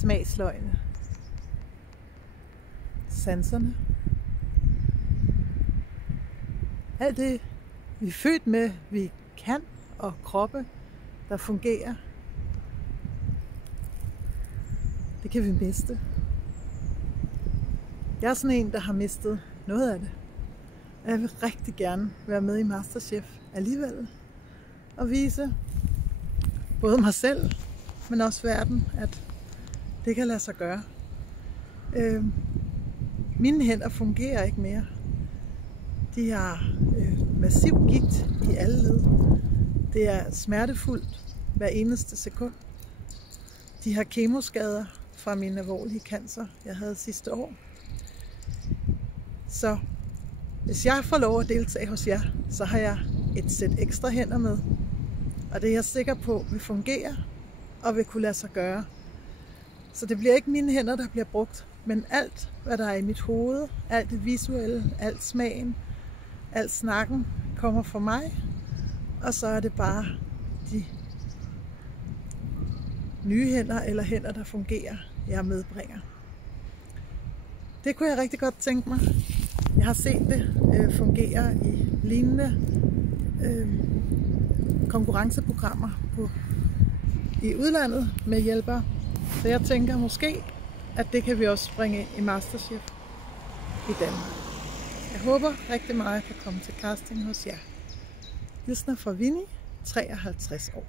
smagsløgene, sanserne. Alt det, vi er født med, vi kan, og kroppe, der fungerer, det kan vi miste. Jeg er sådan en, der har mistet noget af det. Og jeg vil rigtig gerne være med i MasterChef alligevel. Og vise både mig selv, men også verden, at det kan lade sig gøre. Mine hænder fungerer ikke mere. De har massiv gigt i alle led. Det er smertefuldt hver eneste sekund. De har kemoskader fra min alvorlige cancer, jeg havde sidste år. Så hvis jeg får lov at deltage hos jer, så har jeg et sæt ekstra hænder med. Og det er jeg sikker på vil fungere og vil kunne lade sig gøre. Så det bliver ikke mine hænder, der bliver brugt, men alt, hvad der er i mit hoved, alt det visuelle, alt smagen, alt snakken kommer fra mig. Og så er det bare de nye hænder eller hænder, der fungerer, jeg medbringer. Det kunne jeg rigtig godt tænke mig. Jeg har set det fungere i lignende konkurrenceprogrammer i udlandet med hjælpere. Så jeg tænker måske, at det kan vi også bringe i MasterChef i Danmark. Jeg håber rigtig meget, at jeg kan komme til casting hos jer. Hilsner fra Winnie, 53 år.